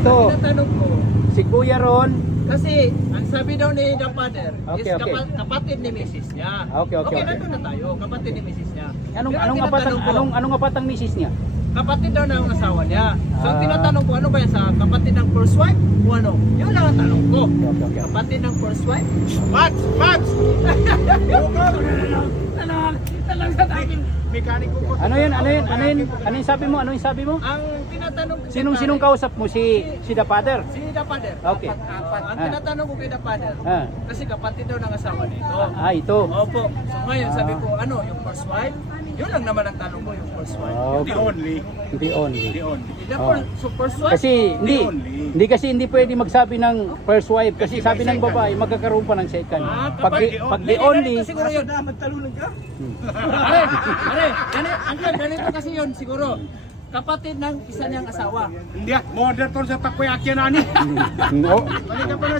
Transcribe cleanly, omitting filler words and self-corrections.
Ito, Ang tinatanong ko, si Kuya Ron. kasi ang sabi daw ni the father Okay, is okay. kapatid ni Mrs. niya. Okay. nandun na tayo, kapatid ni Mrs. niya. Anong Pero ang anong apat ang tinatanong ko, anong apat ang misis niya? kapatid daw ng asawa niya. So ang Ah. tinatanong ko, ano ba yan sa kapatid ng first wife? O ano? Yun lang ang tanong ko. Okay. Kapatid ng first wife? Mekaniko ko. Ano yung sabi mo? Ano yung sabi mo? Ang tinatanong ko Sinong kausap mo? Si the father? Si the father. Okay. Ang Ah. tinatanong ko kay the father, Ah. kasi kapatid daw ng asawa nito. Ito. Opo. So ngayon sabi ko, ano, yung first wife? Yun lang naman ang tanong ko, yung first wife. The Okay. only. Hindi only. The only. So first wife? Kasi hindi pwede magsabi ng first wife kasi sabi ng babae magkakaroon pa ng second. Pag the only, Ganito siguro yun. Magtalunod ka? Ganito kasi yun siguro. Kapatid ng isa niyang asawa. Hindi, moderator sa takoyaki na ni. no. Balik ka pa na